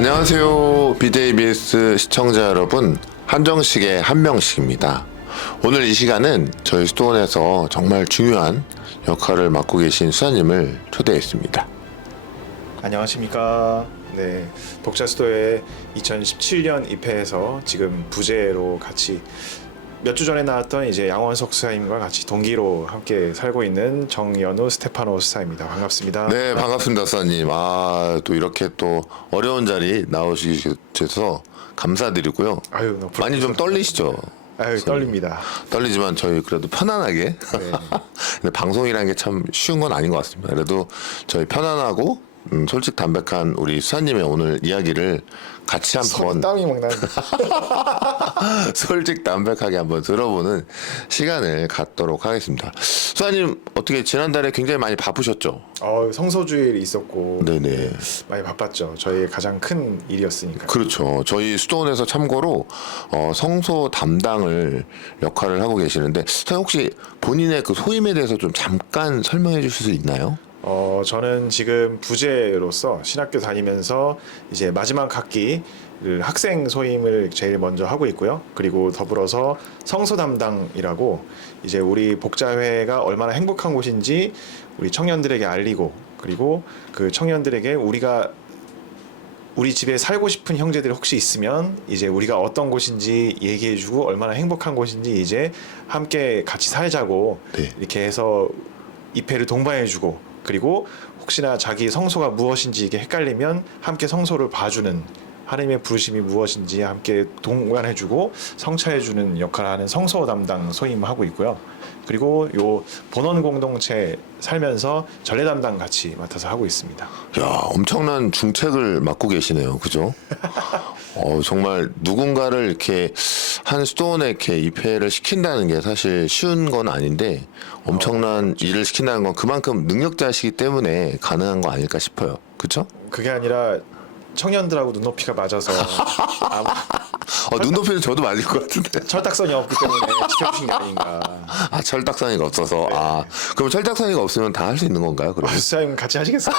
안녕하세요. BJBS 시청자 여러분, 한정식의 한명식입니다. 오늘 이 시간은 저희 스토원에서 정말 중요한 역할을 맡고 계신 수사님을 초대했습니다. 안녕하십니까. 네, 독자스토어에 2017년 입회해서 지금 부재로 같이 몇 주 전에 나왔던 이제 양원석 수사님과 같이 동기로 함께 살고 있는 정연우 스테파노 수사입니다. 반갑습니다. 네, 반갑습니다, 수사님. 또 이렇게 또 어려운 자리 나오셔서 감사드리고요. 아유, 많이 좀 떨리시죠? 아유, 떨립니다. 떨리지만 저희 그래도 편안하게. 네. 근데 방송이라는 게 참 쉬운 건 아닌 것 같습니다. 그래도 저희 편안하고 솔직 담백한 우리 수사님의 오늘 이야기를 같이 한번 땀이 막 나는. 솔직 담백하게 한번 들어보는 시간을 갖도록 하겠습니다. 수사님 어떻게 지난달에 굉장히 많이 바쁘셨죠? 성소주일이 있었고 네네. 많이 바빴죠. 저희의 가장 큰 일이었으니까. 그렇죠. 저희 수도원에서 참고로 성소 담당을 역할을 하고 계시는데 사장님 혹시 본인의 그 소임에 대해서 좀 잠깐 설명해 주실 수 있나요? 저는 지금 부재로서 신학교 다니면서 이제 마지막 학기를 학생 소임을 제일 먼저 하고 있고요. 그리고 더불어서 성소 담당이라고 이제 우리 복자회가 얼마나 행복한 곳인지 우리 청년들에게 알리고, 그리고 그 청년들에게 우리 집에 살고 싶은 형제들이 혹시 있으면 이제 우리가 어떤 곳인지 얘기해주고 얼마나 행복한 곳인지 이제 함께 같이 살자고 네. 이렇게 해서 입회를 동반해주고, 그리고 혹시나 자기 성소가 무엇인지 이게 헷갈리면 함께 성소를 봐주는, 하나님의 부르심이 무엇인지 함께 동반해주고 성찰해주는 역할을 하는 성소 담당 소임하고 있고요. 그리고 요 본원 공동체 살면서 전례 담당 같이 맡아서 하고 있습니다. 야, 엄청난 중책을 맡고 계시네요. 그죠? 정말 누군가를 이렇게 한 수도원에 이렇게 입회를 시킨다는 게 사실 쉬운 건 아닌데 엄청난 일을 시킨다는 건 그만큼 능력자시기 때문에 가능한 거 아닐까 싶어요. 그렇죠? 그게 아니라 청년들하고 눈높이가 맞아서 눈높이는 저도 맞을 것 같은데. 철딱선이 없기 때문에 지켜주신 게 아닌가. 철딱선이가 없어서. 그럼 철딱선이가 없으면 다 할 수 있는 건가요? 그럼? 수사님 같이 하시겠어요?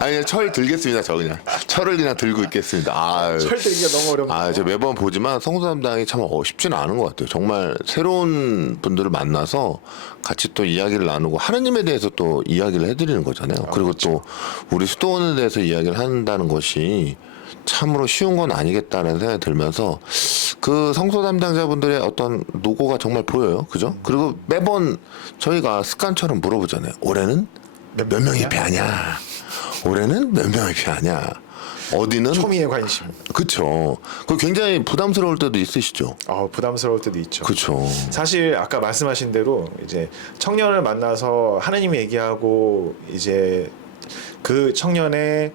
그냥 철 들겠습니다. 저 그냥 철을 그냥 들고 있겠습니다. 철 들기가 너무 어렵네요. 제가 매번 보지만 성소 담당이 참 쉽지는 않은 것 같아요. 정말 새로운 분들을 만나서 같이 또 이야기를 나누고 하느님에 대해서 또 이야기를 해드리는 거잖아요. 그리고 그렇죠. 또 우리 수도원에 대해서 이야기를 한다는 것이 참으로 쉬운 건 아니겠다는 생각이 들면서 그 성소 담당자분들의 어떤 노고가 정말 보여요. 그죠? 그리고 매번 저희가 습관처럼 물어보잖아요. 올해는 몇 명이 입회하냐? 올해는 몇 명이 입회하냐? 어디는 초미의 관심. 그렇죠. 그 굉장히 부담스러울 때도 있으시죠. 부담스러울 때도 있죠. 그렇죠. 사실 아까 말씀하신 대로 이제 청년을 만나서 하나님 얘기하고 이제 그 청년의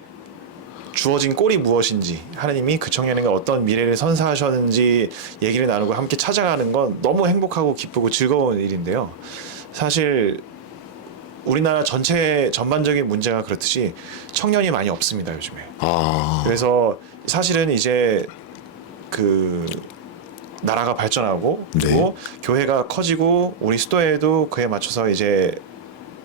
주어진 꼴이 무엇인지, 하나님이 그 청년에게 어떤 미래를 선사하셨는지 얘기를 나누고 함께 찾아가는 건 너무 행복하고 기쁘고 즐거운 일인데요. 사실 우리나라 전체 전반적인 문제가 그렇듯이 청년이 많이 없습니다, 요즘에. 그래서 사실은 이제 그 나라가 발전하고 그리고 교회가 커지고 우리 수도에도 그에 맞춰서 이제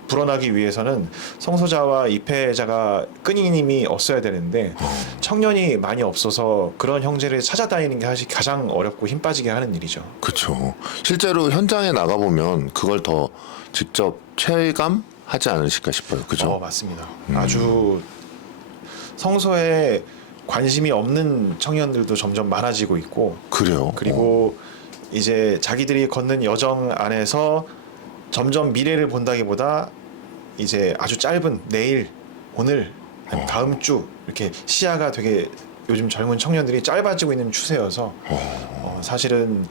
불어나기 위해서는 성소자와 입회자가 끊임이 없어야 되는데 청년이 많이 없어서 그런 형제를 찾아다니는 게 사실 가장 어렵고 힘 빠지게 하는 일이죠. 그렇죠. 실제로 현장에 나가 보면 그걸 더 직접 체감하지 않으실까 싶어요. 그죠? 맞습니다. 아주 성소에 관심이 없는 청년들도 점점 많아지고 있고, 그래요. 그리고 이제 자기들이 걷는 여정 안에서 점점 미래를 본다기보다 이제 아주 짧은 내일, 오늘, 다음 주 이렇게 시야가 되게 요즘 젊은 청년들이 짧아지고 있는 추세여서 사실은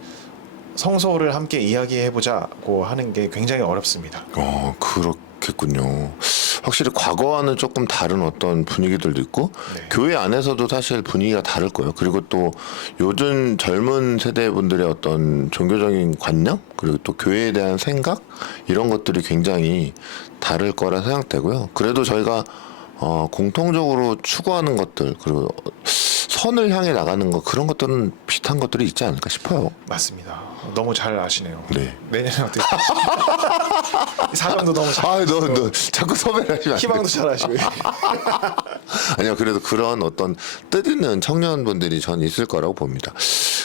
성소를 함께 이야기해보자고 하는 게 굉장히 어렵습니다. 그렇겠군요. 확실히 과거와는 조금 다른 어떤 분위기들도 있고 교회 안에서도 사실 분위기가 다를 거예요. 그리고 또 요즘 젊은 세대분들의 어떤 종교적인 관념 그리고 또 교회에 대한 생각 이런 것들이 굉장히 다를 거라 생각되고요. 그래도 저희가 공통적으로 추구하는 것들 그리고 선을 향해 나가는 것 그런 것들은 비슷한 것들이 있지 않을까 싶어요. 맞습니다. 너무 잘 아시네요. 네. 내년에 어떻게 사정도 너무 잘 너 자꾸 섭외를 하시면 안 돼. 희망도 잘 아시고. 아니요, 그래도 그런 어떤 뜻있는 청년분들이 전 있을 거라고 봅니다.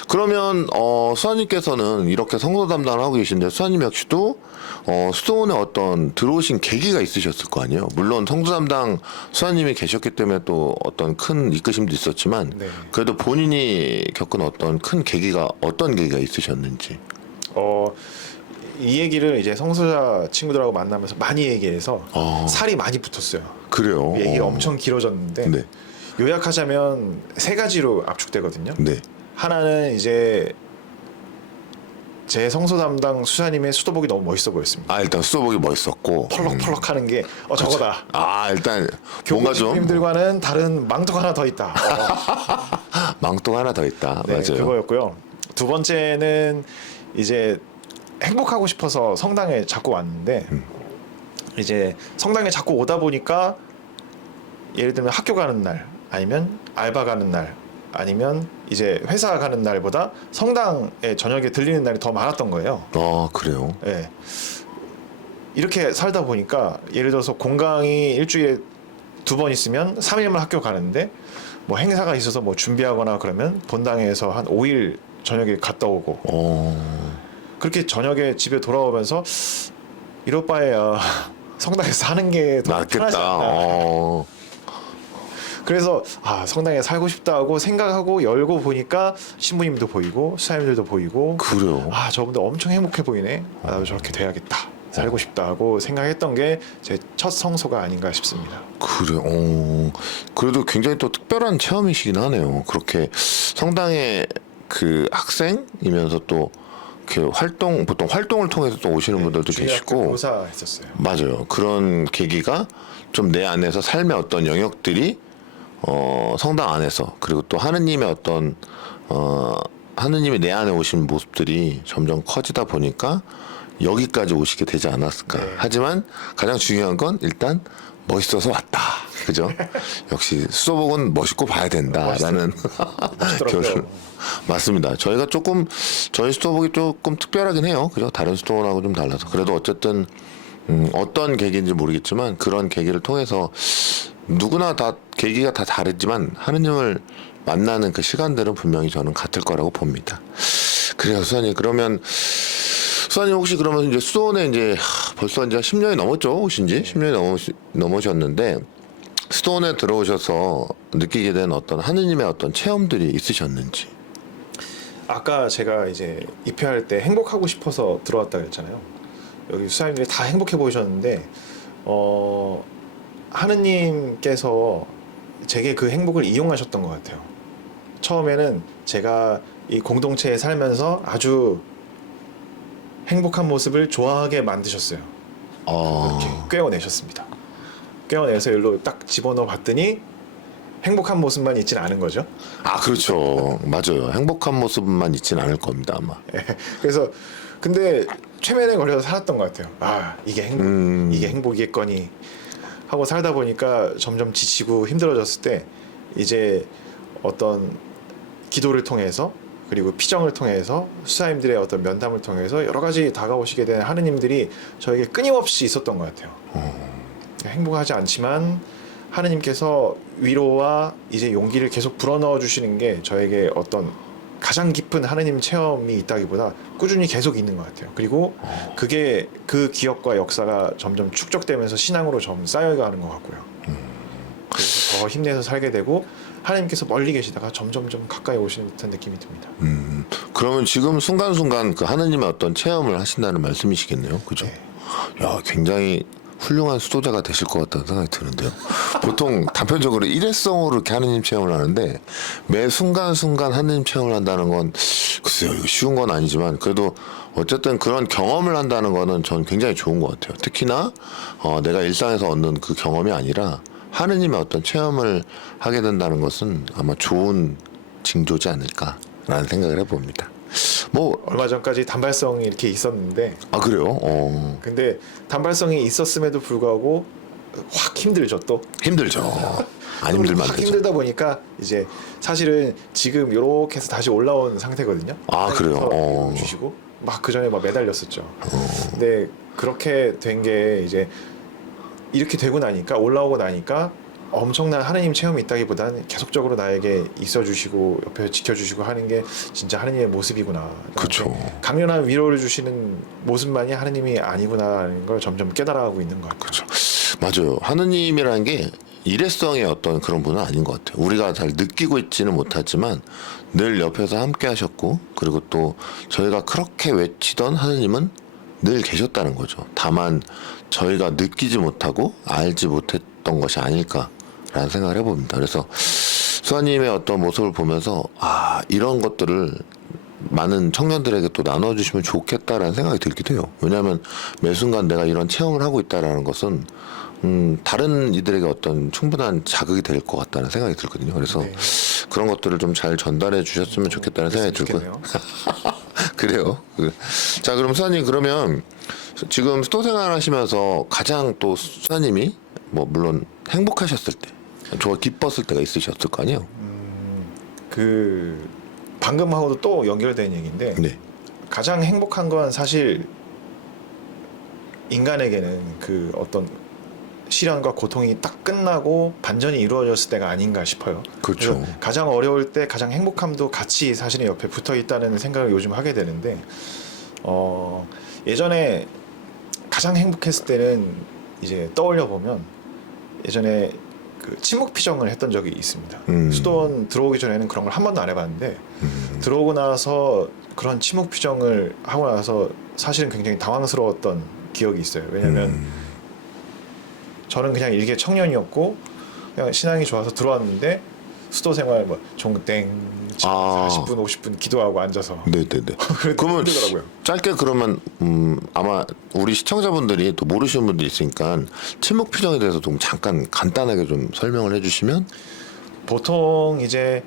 그러면 수아님께서는 이렇게 성소 담당을 하고 계신데 수아님 역시도 수도원에 어떤 들어오신 계기가 있으셨을 거 아니에요. 물론 성소 담당 수아님이 계셨기 때문에 또 어떤 큰 이끄심도 있었지만 네. 그래도 본인이 겪은 어떤 큰 계기가 어떤 계기가 있으셨는지. 이 얘기를 이제 성소자 친구들하고 만나면서 많이 얘기해서 살이 많이 붙었어요. 그래요. 얘기가 엄청 길어졌는데 네. 요약하자면 세 가지로 압축되거든요. 네. 하나는 이제 제 성소 담당 수사님의 수도복이 너무 멋있어 보였습니다. 일단 수도복이 멋있었고 펄럭펄럭 하는 게 저거다. 일단 뭔가 좀 교구님들과는 다른 망토가 하나 더 있다. 망토가 하나 더 있다. 네, 맞아요. 그거였고요. 두 번째는 이제 행복하고 싶어서 성당에 자꾸 왔는데 이제 성당에 자꾸 오다 보니까 예를 들면 학교 가는 날 아니면 알바 가는 날 아니면 이제 회사 가는 날보다 성당에 저녁에 들리는 날이 더 많았던 거예요. 그래요. 네. 이렇게 살다 보니까 예를 들어서 공강이 일주일에 2번 있으면 3일만 학교 가는데 뭐 행사가 있어서 뭐 준비하거나 그러면 본당에서 한 5일 저녁에 갔다 오고 그렇게 저녁에 집에 돌아오면서 이럴 바에야 성당에서 사는 게 더 편하지 낫겠다. 않나. 그래서 성당에 살고 싶다 하고 생각하고 열고 보니까 신부님도 보이고 수사님들도 보이고 그래요. 저분들 엄청 행복해 보이네. 나도 저렇게 돼야겠다. 살고 싶다 하고 생각했던 게 제 첫 성소가 아닌가 싶습니다. 그래. 그래도 굉장히 또 특별한 체험이시긴 하네요. 그렇게 성당의 그 학생이면서 또 그 보통 활동을 통해서 또 오시는 분들도 계시고 교사 했었어요. 맞아요. 그런 계기가 좀 내 안에서 삶의 어떤 영역들이 성당 안에서 그리고 또 하느님의 어떤 하느님이 내 안에 오신 모습들이 점점 커지다 보니까 여기까지 오시게 되지 않았을까. 네. 하지만 가장 중요한 건 일단 멋있어서 왔다. 그죠? 역시 수도복은 멋있고 봐야 된다라는 결론. 맞습니다. 저희 수도복이 조금 특별하긴 해요. 그죠? 다른 수도원하고 좀 달라서. 그래도 어쨌든 어떤 계기인지 모르겠지만 그런 계기를 통해서 누구나 다 계기가 다 다르지만 하느님을 만나는 그 시간들은 분명히 저는 같을 거라고 봅니다. 그래요, 수사님. 그러면 수사님 혹시 그러면 이제 수도원에 이제 벌써 이제 10년이 넘었죠, 오신지 10년이 넘으셨는데 수도원에 들어오셔서 느끼게 된 어떤 하느님의 어떤 체험들이 있으셨는지. 아까 제가 이제 입회할 때 행복하고 싶어서 들어왔다 그랬잖아요. 여기 수사님들이 다 행복해 보이셨는데 하느님께서 제게 그 행복을 이용하셨던 것 같아요. 처음에는 제가 이 공동체에 살면서 아주 행복한 모습을 좋아하게 만드셨어요. 이렇게 꿰어내셨습니다. 꿰어내서 일로 딱 집어넣어 봤더니 행복한 모습만 있진 않은 거죠. 그렇죠. 맞아요. 행복한 모습만 있진 않을 겁니다, 아마. 그래서 근데 최면에 걸려서 살았던 것 같아요. 이게 행복이겠거니 하고 살다 보니까 점점 지치고 힘들어졌을 때 이제 어떤 기도를 통해서 그리고 피정을 통해서 수사님들의 어떤 면담을 통해서 여러 가지 다가오시게 된 하느님들이 저에게 끊임없이 있었던 것 같아요. 행복하지 않지만 하느님께서 위로와 이제 용기를 계속 불어넣어 주시는 게 저에게 어떤 가장 깊은 하느님 체험이 있다기보다 꾸준히 계속 있는 것 같아요. 그리고 그게 그 기억과 역사가 점점 축적되면서 신앙으로 좀 쌓여가는 것 같고요. 그래서 더 힘내서 살게 되고 하나님께서 멀리 계시다가 점점 가까이 오시는 듯한 느낌이 듭니다. 그러면 지금 순간순간 그 하느님의 어떤 체험을 하신다는 말씀이시겠네요, 그죠? 네. 야, 굉장히 훌륭한 수도자가 되실 것 같다는 생각이 드는데요. 보통 단편적으로 일회성으로 이렇게 하느님 체험을 하는데 매 순간순간 하느님 체험을 한다는 건 글쎄요, 이거 쉬운 건 아니지만 그래도 어쨌든 그런 경험을 한다는 거는 전 굉장히 좋은 것 같아요. 특히나 내가 일상에서 얻는 그 경험이 아니라 하느님의 어떤 체험을 하게 된다는 것은 아마 좋은 징조지 않을까라는 생각을 해봅니다. 뭐 얼마 전까지 단발성이 이렇게 있었는데 그래요? 근데 단발성이 있었음에도 불구하고 확 힘들죠 또. 힘들죠. 안 힘들면 안 확 되죠. 힘들다 보니까 이제 사실은 지금 이렇게 해서 다시 올라온 상태거든요. 그래요? 주시고 막 그 전에 막 매달렸었죠. 근데 그렇게 된 게 이제 이렇게 되고 나니까 올라오고 나니까 엄청난 하느님 체험이 있다기보다는 계속적으로 나에게 있어주시고 옆에 지켜주시고 하는 게 진짜 하느님의 모습이구나. 그쵸. 강렬한 위로를 주시는 모습만이 하느님이 아니구나라는 걸 점점 깨달아가고 있는 것 같아요. 맞아요. 하느님이라는 게 일회성의 어떤 그런 분은 아닌 것 같아요. 우리가 잘 느끼고 있지는 못하지만 늘 옆에서 함께 하셨고, 그리고 또 저희가 그렇게 외치던 하느님은 늘 계셨다는 거죠. 다만 저희가 느끼지 못하고 알지 못했던 것이 아닐까라는 생각을 해봅니다. 그래서 수아님의 어떤 모습을 보면서 이런 것들을 많은 청년들에게 또 나눠주시면 좋겠다라는 생각이 들기도 해요. 왜냐하면 매 순간 내가 이런 체험을 하고 있다라는 것은 다른 이들에게 어떤 충분한 자극이 될 것 같다는 생각이 들거든요. 그래서 네. 그런 것들을 좀 잘 전달해 주셨으면 좋겠다는 생각이 들고요. 그래요. 자, 그럼 수아님, 그러면 지금 스토 생활하시면서 가장 또 수아님이 뭐 물론 행복하셨을 때, 좋아 기뻤을 때가 있으셨을 거 아니에요? 그 방금 하고도 또 연결된 얘기인데 네. 가장 행복한 건 사실 인간에게는 그 어떤 시련과 고통이 딱 끝나고 반전이 이루어졌을 때가 아닌가 싶어요. 그렇죠. 그래서 가장 어려울 때 가장 행복함도 같이 사실은 옆에 붙어 있다는 생각을 요즘 하게 되는데 예전에 가장 행복했을 때는 이제 떠올려 보면 예전에 그 침묵 피정을 했던 적이 있습니다. 수도원 들어오기 전에는 그런 걸 한 번도 안 해봤는데 들어오고 나서 그런 침묵 피정을 하고 나서 사실은 굉장히 당황스러웠던 기억이 있어요. 왜냐하면 저는 그냥 일개 청년이었고 그냥 신앙이 좋아서 들어왔는데 수도 생활 뭐 종땡 40분 50분 기도하고 앉아서 네네네. 그러면 힘들더라고요. 짧게 그러면 아마 우리 시청자분들이 또 모르시는 분들이 있으니까 침묵 피정에 대해서 좀 잠깐 간단하게 좀 설명을 해주시면. 보통 이제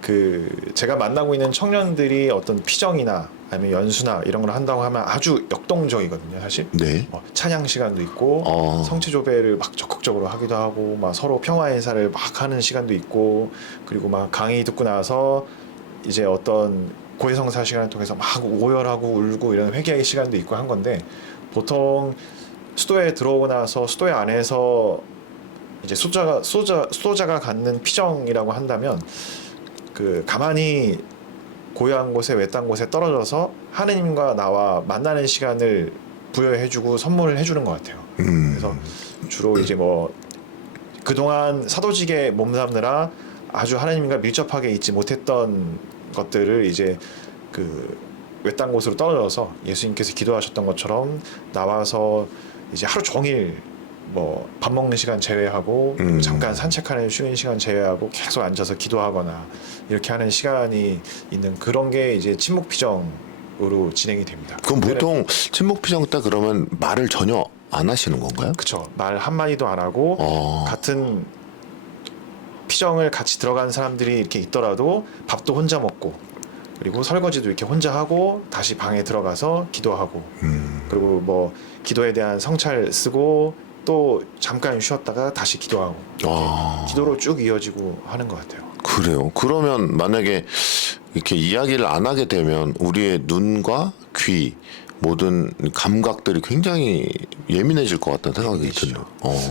그 제가 만나고 있는 청년들이 어떤 피정이나 아니면 연수나 이런 걸 한다고 하면 아주 역동적이거든요, 사실. 네. 찬양 시간도 있고 성체 조배를 막 적극적으로 하기도 하고 막 서로 평화 인사를 막 하는 시간도 있고 그리고 막 강의 듣고 나서 이제 어떤 고해성사 시간을 통해서 막 오열하고 울고 이런 회개의 시간도 있고 한 건데 보통 수도에 들어오고 나서 수도에 안에서 이제 수도자가 갖는 피정이라고 한다면 그 가만히 고요한 곳에 외딴 곳에 떨어져서 하느님과 나와 만나는 시간을 부여해주고 선물을 해주는 것 같아요. 그래서 주로 이제 뭐 그동안 사도직에 몸담느라 아주 하느님과 밀접하게 있지 못했던 것들을 이제 그 외딴 곳으로 떨어져서 예수님께서 기도하셨던 것처럼 나와서 이제 하루 종일 뭐 밥 먹는 시간 제외하고 그리고 잠깐 산책하는 쉬는 시간 제외하고 계속 앉아서 기도하거나 이렇게 하는 시간이 있는 그런 게 이제 침묵 피정으로 진행이 됩니다. 그럼 보통 침묵 피정 때 그러면 말을 전혀 안 하시는 건가요? 그쵸. 말 한마디도 안 하고 같은 피정을 같이 들어간 사람들이 이렇게 있더라도 밥도 혼자 먹고 그리고 설거지도 이렇게 혼자 하고 다시 방에 들어가서 기도하고 그리고 뭐 기도에 대한 성찰 쓰고 또 잠깐 쉬었다가 다시 기도하고 기도로 쭉 이어지고 하는 것 같아요. 그래요. 그러면 만약에 이렇게 이야기를 안 하게 되면 우리의 눈과 귀 모든 감각들이 굉장히 예민해질 것 같다는 생각이 드네요.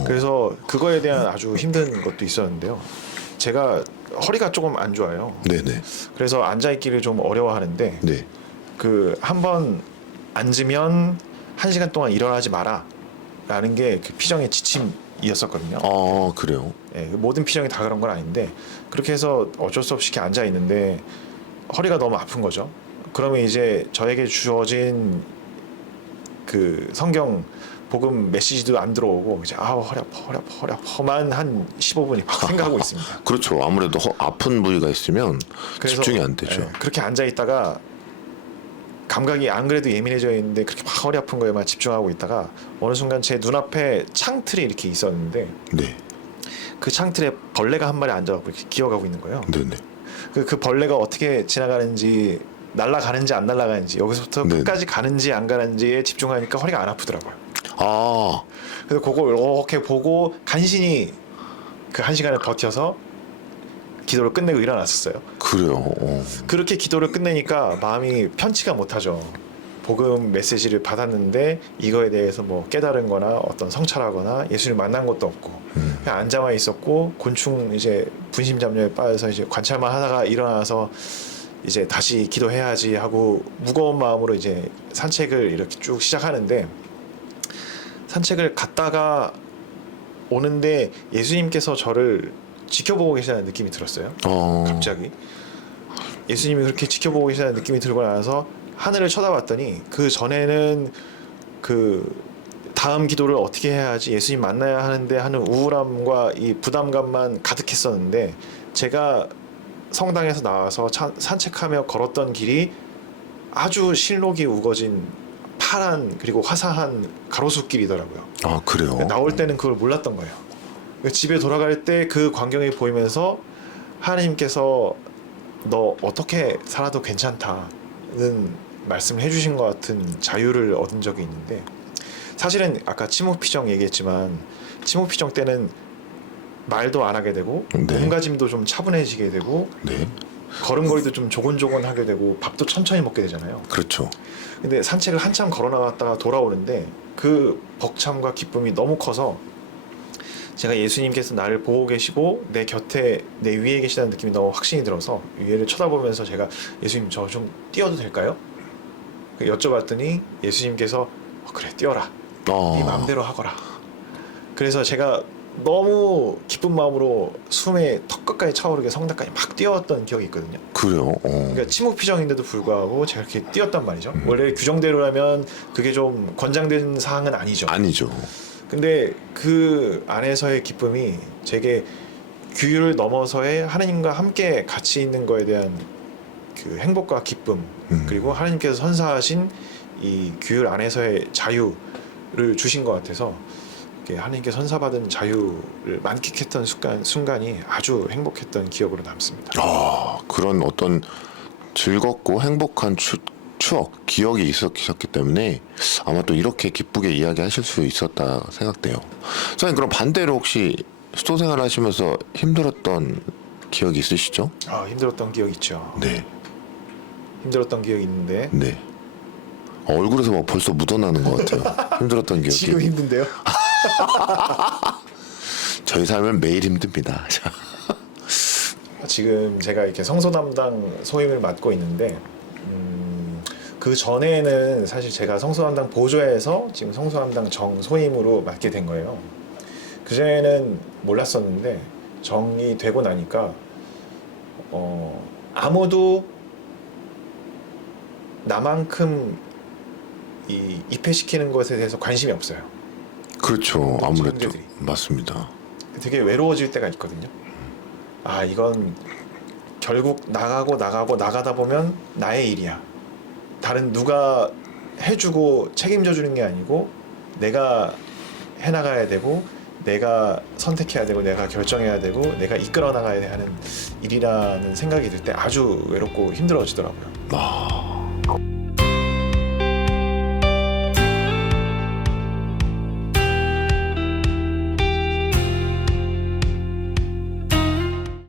그래서 그거에 대한 아주 힘든 것도 있었는데요. 제가 허리가 조금 안 좋아요. 네네. 그래서 앉아있기를 좀 어려워하는데 네. 그 한번 앉으면 1시간 동안 일어나지 마라 라는 게 그 피정의 지침이었었거든요. 그래요. 예, 모든 피정이 다 그런 건 아닌데 그렇게 해서 어쩔 수 없이 이렇게 앉아 있는데 허리가 너무 아픈 거죠. 그러면 이제 저에게 주어진 그 성경 복음 메시지도 안 들어오고 이제 허리 아파만 한 15분이 막 생각하고 있습니다. 그렇죠. 아무래도 아픈 부위가 있으면 그래서, 집중이 안 되죠. 예, 그렇게 앉아 있다가 감각이 안 그래도 예민해져 있는데 그렇게 막 허리 아픈 거에만 집중하고 있다가 어느 순간 제 눈앞에 창틀이 이렇게 있었는데 네. 그 창틀에 벌레가 한 마리 앉아서 이렇게 기어가고 있는 거예요. 네네. 그 벌레가 어떻게 지나가는지 날아가는지 안 날아가는지 여기서부터 네. 끝까지 가는지 안 가는지에 집중하니까 허리가 안 아프더라고요. 그래서 그걸 이렇게 보고 간신히 그 1시간을 버텨서 기도를 끝내고 일어났었어요. 그래요. 그렇게 기도를 끝내니까 마음이 편치가 못하죠. 복음 메시지를 받았는데 이거에 대해서 뭐 깨달은거나 어떤 성찰하거나 예수를 만난 것도 없고 그냥 앉아만 있었고 곤충 이제 분심잡념에 빠져서 이제 관찰만 하다가 일어나서 이제 다시 기도해야지 하고 무거운 마음으로 이제 산책을 이렇게 쭉 시작하는데 산책을 갔다가 오는데 예수님께서 저를 지켜보고 계시다는 느낌이 들었어요. 갑자기 예수님이 그렇게 지켜보고 계시다는 느낌이 들고 나서 하늘을 쳐다봤더니 그 전에는 그 다음 기도를 어떻게 해야지 예수님 만나야 하는데 하는 우울함과 이 부담감만 가득했었는데 제가 성당에서 나와서 산책하며 걸었던 길이 아주 실록이 우거진 파란 그리고 화사한 가로수길이더라고요. 아 그래요? 나올 때는 그걸 몰랐던 거예요. 집에 돌아갈 때 그 광경이 보이면서 하나님께서 너 어떻게 살아도 괜찮다는 말씀을 해주신 것 같은 자유를 얻은 적이 있는데 사실은 아까 치모피정 얘기했지만 치모피정 때는 말도 안 하게 되고 네. 몸가짐도 좀 차분해지게 되고 네. 걸음걸이도 좀 조곤조곤하게 되고 밥도 천천히 먹게 되잖아요. 그렇죠. 근데 산책을 한참 걸어 나갔다가 돌아오는데 그 벅참과 기쁨이 너무 커서 제가 예수님께서 나를 보고 계시고 내 곁에 내 위에 계시다는 느낌이 너무 확신이 들어서 위에를 쳐다보면서 제가 예수님 저 좀 뛰어도 될까요? 여쭤봤더니 예수님께서 그래 뛰어라. 네 마음대로 하거라. 그래서 제가 너무 기쁜 마음으로 숨에 턱끝까지 차오르게 성당까지 막 뛰어왔던 기억이 있거든요. 그래요? 그러니까 치모피정인데도 불구하고 제가 이렇게 뛰었단 말이죠. 원래 규정대로라면 그게 좀 권장된 사항은 아니죠. 아니죠. 근데 그 안에서의 기쁨이 제게 규율을 넘어서의 하나님과 함께 같이 있는 거에 대한 그 행복과 기쁨 그리고 하나님께서 선사하신 이 규율 안에서의 자유를 주신 것 같아서 하나님께 선사받은 자유를 만끽했던 순간이 아주 행복했던 기억으로 남습니다. 그런 어떤 즐겁고 행복한 추억, 기억이 있었기 때문에 아마 또 이렇게 기쁘게 이야기하실 수 있었다 생각돼요. 선생님 그럼 반대로 혹시 수도 생활 하시면서 힘들었던 기억이 있으시죠? 힘들었던 기억 있죠. 네. 힘들었던 기억이 있는데 네. 얼굴에서 막 벌써 묻어나는 것 같아요. 힘들었던 기억이. 지금 힘든데요? 저희 삶은 매일 힘듭니다. 지금 제가 이렇게 성소 담당 소임을 맡고 있는데 그 전에는 사실 제가 성소 담당 보조에서 지금 성소 담당 정 소임으로 맡게 된 거예요. 그 전에는 몰랐었는데 정이 되고 나니까 아무도 나만큼 이 입회시키는 것에 대해서 관심이 없어요. 그렇죠. 아무래도 성도들이. 맞습니다. 되게 외로워질 때가 있거든요. 이건 결국 나가다 보면 나의 일이야. 다른 누가 해주고 책임져 주는 게 아니고 내가 해나가야 되고 내가 선택해야 되고 내가 결정해야 되고 내가 이끌어 나가야 하는 일이라는 생각이 들 때 아주 외롭고 힘들어지더라고요.